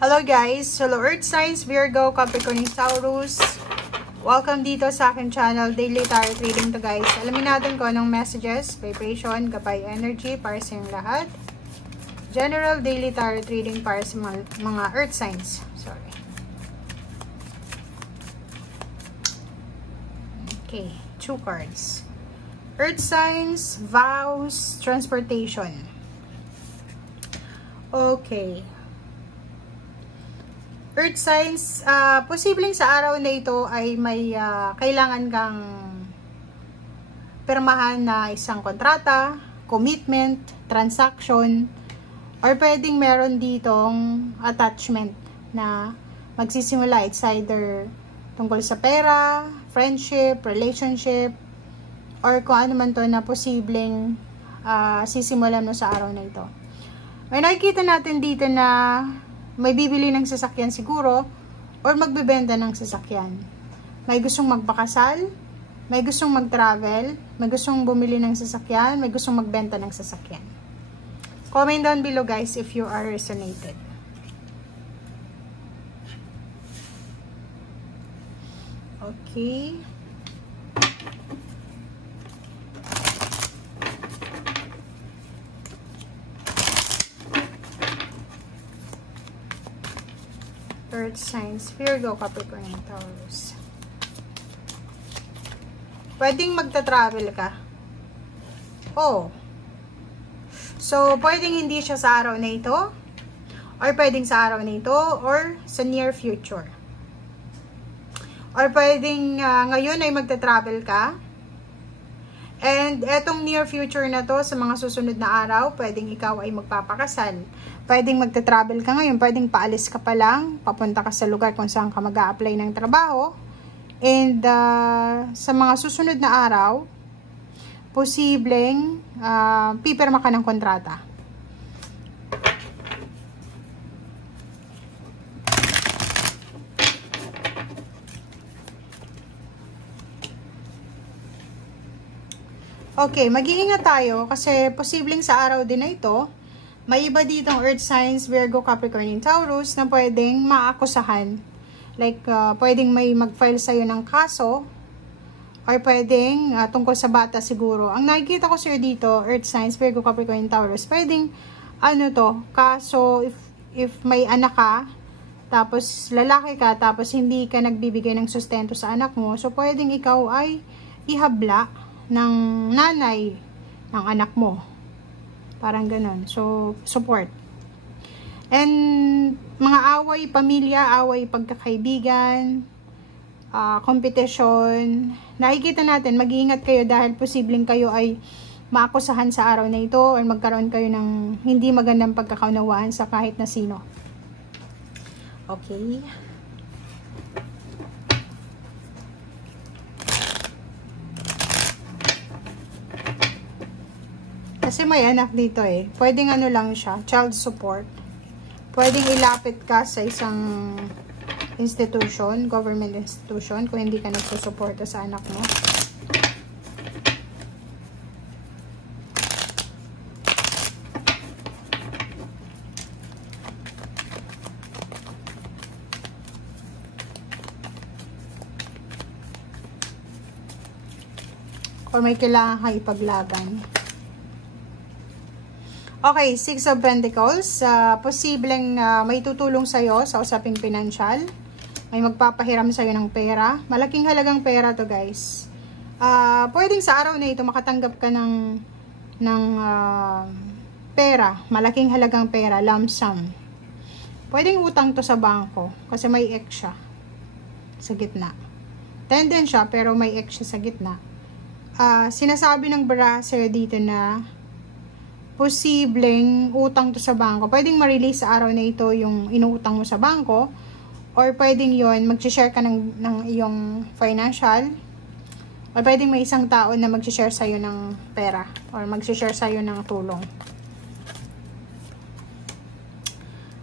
Hello guys! Hello Earth Signs, Virgo, Capricorn, Taurus. Welcome dito sa aking channel, Daily Tarot Reading to guys. Alamin natin kung anong messages, vibration, gabay energy para sa inyong lahat. General Daily Tarot Reading para sa mga Earth Signs. Sorry. Okay, 2 cards. Earth Signs, Vows, Transportation. Okay. Earth Signs, posibleng sa araw na ito ay may kailangan kang pirmahan na isang kontrata, commitment, transaction, or pwedeng meron ditong attachment na magsisimula. It's either tungkol sa pera, friendship, relationship, or kung ano man to na posibleng sisimulan mo sa araw na ito. May nakikita natin dito na may bibili ng sasakyan siguro or magbebenta ng sasakyan. May gustong magpakasal, may gustong mag-travel, may gustong bumili ng sasakyan, may gustong magbenta ng sasakyan. Comment down below guys if you are resonated. Okay. Earth Signs, Virgo, Capricorn, Taurus. Pwedeng magta-travel ka. Oh. So, pwedeng hindi siya sa araw na ito, or pwedeng sa araw na ito, or sa near future. Or pwedeng ngayon ay magta-travel ka. And etong near future na to, sa mga susunod na araw, pwedeng ikaw ay magpapakasal. Pwedeng magta-travel ka ngayon, pwedeng paalis ka pa lang, papunta ka sa lugar kung saan ka mag-a-apply ng trabaho. And sa mga susunod na araw, posibleng pipirma ka ng kontrata. Okay, mag-iingat tayo kasi posibleng sa araw din na ito, may iba ditong Earth Signs, Virgo, Capricorn, and Taurus na pwedeng maakusahan. Like, pwedeng may mag-file sa'yo ng kaso or pwedeng tungkol sa bata siguro. Ang nakikita ko sa'yo dito, Earth Signs, Virgo, Capricorn, and Taurus, pwedeng, kaso if may anak ka, tapos lalaki ka, tapos hindi ka nagbibigay ng sustento sa anak mo, so pwedeng ikaw ay ihabla ng nanay ng anak mo. Parang ganun. So, support. And, mga away pamilya, away pagkakaibigan, competition. Nakikita natin, mag-iingat kayo dahil posibleng kayo ay maakusahan sa araw na ito or magkaroon kayo ng hindi magandang pagkakaunawaan sa kahit na sino. Okay. Kasi may anak dito eh. Pwedeng lang siya, child support. Pwedeng ilapit ka sa isang institution, government institution, kung hindi ka nagsusuporta sa anak mo. Or may kailangan kang ipaglaban. Okay, 6 of Pentacles. Posibleng may tutulong sa'yo sa usaping pinansyal. May magpapahiram sa'yo ng pera. Malaking halagang pera to guys. Pwedeng sa araw na ito makatanggap ka ng pera. Malaking halagang pera, lump sum. Pwedeng utang to sa bangko kasi may X siya sa gitna. Tenden siya pero may X siya sa gitna. Sinasabi ng brasser dito na posibleng utang to sa bangko. Pwedeng ma-release sa araw na ito yung inuutang mo sa bangko. Or pwedeng yon mag-share ka ng iyong financial. Or pwedeng may isang tao na mag-share sa'yo ng pera. Or mag-share sa'yo ng tulong.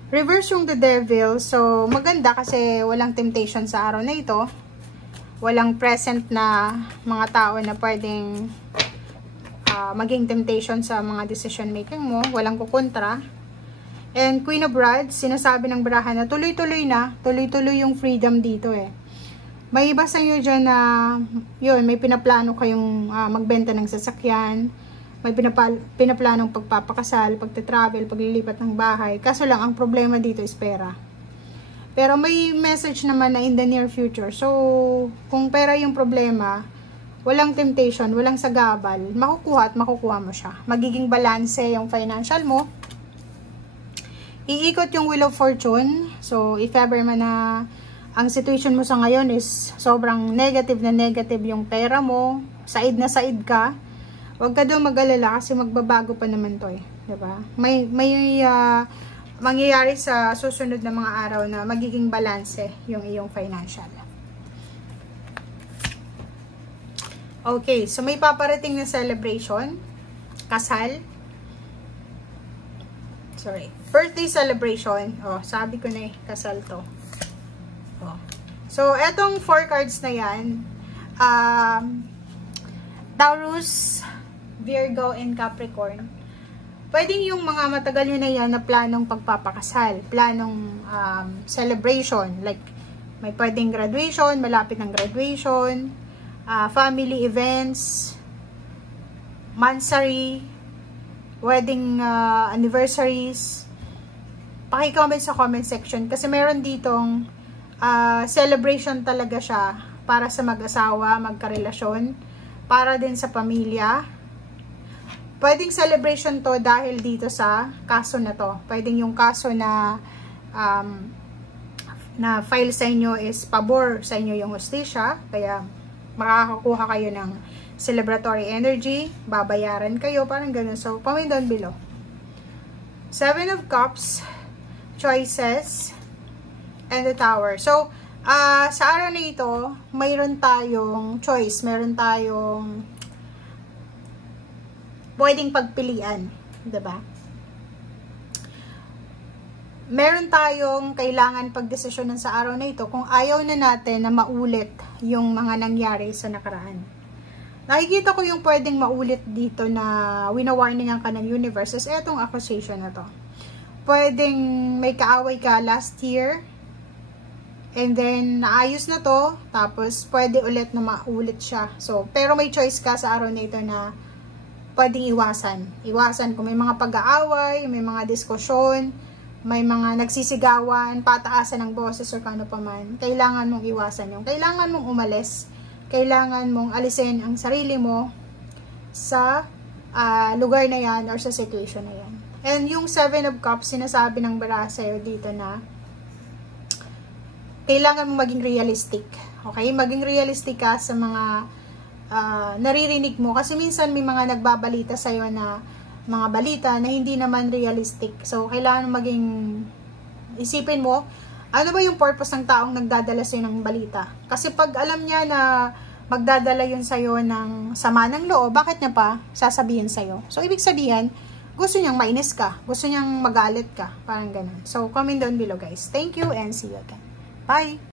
Reverse yung the devil. So, maganda kasi walang temptation sa araw na ito. Walang present na mga tao na pwedeng maging temptation sa mga decision making mo. Walang kukontra. And Queen of Rods, sinasabi ng baraha na tuloy-tuloy yung freedom dito eh. May iba sa inyo dyan na, yun, may pinaplano kayong magbenta ng sasakyan, may pinaplanong pagpapakasal, pagte-travel, paglilipat ng bahay. Kaso lang, ang problema dito is pera. Pero may message naman na in the near future. So, kung pera yung problema, walang temptation, walang sagabal, makukuha at makukuha mo siya. Magiging balanse yung financial mo. Iikot yung Wheel of Fortune. So, if ever man na ang situation mo sa ngayon is sobrang negative na negative yung pera mo, said na said ka, huwag ka daw mag-alala kasi magbabago pa naman to eh. Diba? May mangyayari sa susunod na mga araw na magiging balanse yung iyong financial. Okay, so may paparating na celebration, kasal, birthday celebration. Oh, sabi ko na eh, kasal to. Oh. So, etong 4 cards na yan, Taurus, Virgo, and Capricorn. Pwedeng yung mga matagal nyo na yan na planong pagpapakasal, planong celebration, like may pwedeng graduation, malapit ng graduation, family events, mansary, wedding anniversaries. Paki-comment sa comment section kasi meron ditong celebration talaga siya para sa mag-asawa, magkarelasyon, para din sa pamilya. Pwedeng celebration to dahil dito sa kaso na to. Pwedeng yung kaso na na file sa inyo is pabor sa inyo yung hustisya, kaya makakakuha kayo ng celebratory energy, babayaran kayo, parang ganun. So, comment down below. 7 of Cups, choices, and the Tower. So, sa araw na ito, mayroon tayong choice, mayroon tayong pwedeng pagpilian, diba? Meron tayong kailangan pagdesisyonan sa araw na ito kung ayaw na natin na maulit yung mga nangyari sa nakaraan. Nakikita ko yung pwedeng maulit dito na wina-warningan ka ng universe is etong accusation na to. Pwedeng may kaaway ka last year and then naayos na to, tapos pwede ulit na maulit siya. So, pero may choice ka sa araw na ito na pwedeng iwasan. Iwasan kung may mga pag-aaway, may mga diskusyon, may mga nagsisigawan, pataasan ng boses or kano pa man. Kailangan mong iwasan yung. Kailangan mong umalis. Kailangan mong alisin ang sarili mo sa lugar na yan or sa situation na yan. And yung 7 of Cups, sinasabi ng baraha sa'yo dito na kailangan mong maging realistic. Okay? Maging realistic ka sa mga naririnig mo. Kasi minsan may mga nagbabalita sa'yo na mga balita na hindi naman realistic. So, kailangan maging isipin mo, ano ba yung purpose ng taong nagdadala sa'yo ng balita? Kasi pag alam niya na magdadala yun sa'yo ng sama ng loob, bakit niya pa sasabihin sa'yo? So, ibig sabihin, gusto niyang mainis ka. Gusto niyang magalit ka. Parang ganun. So, comment down below guys. Thank you and see you again. Bye!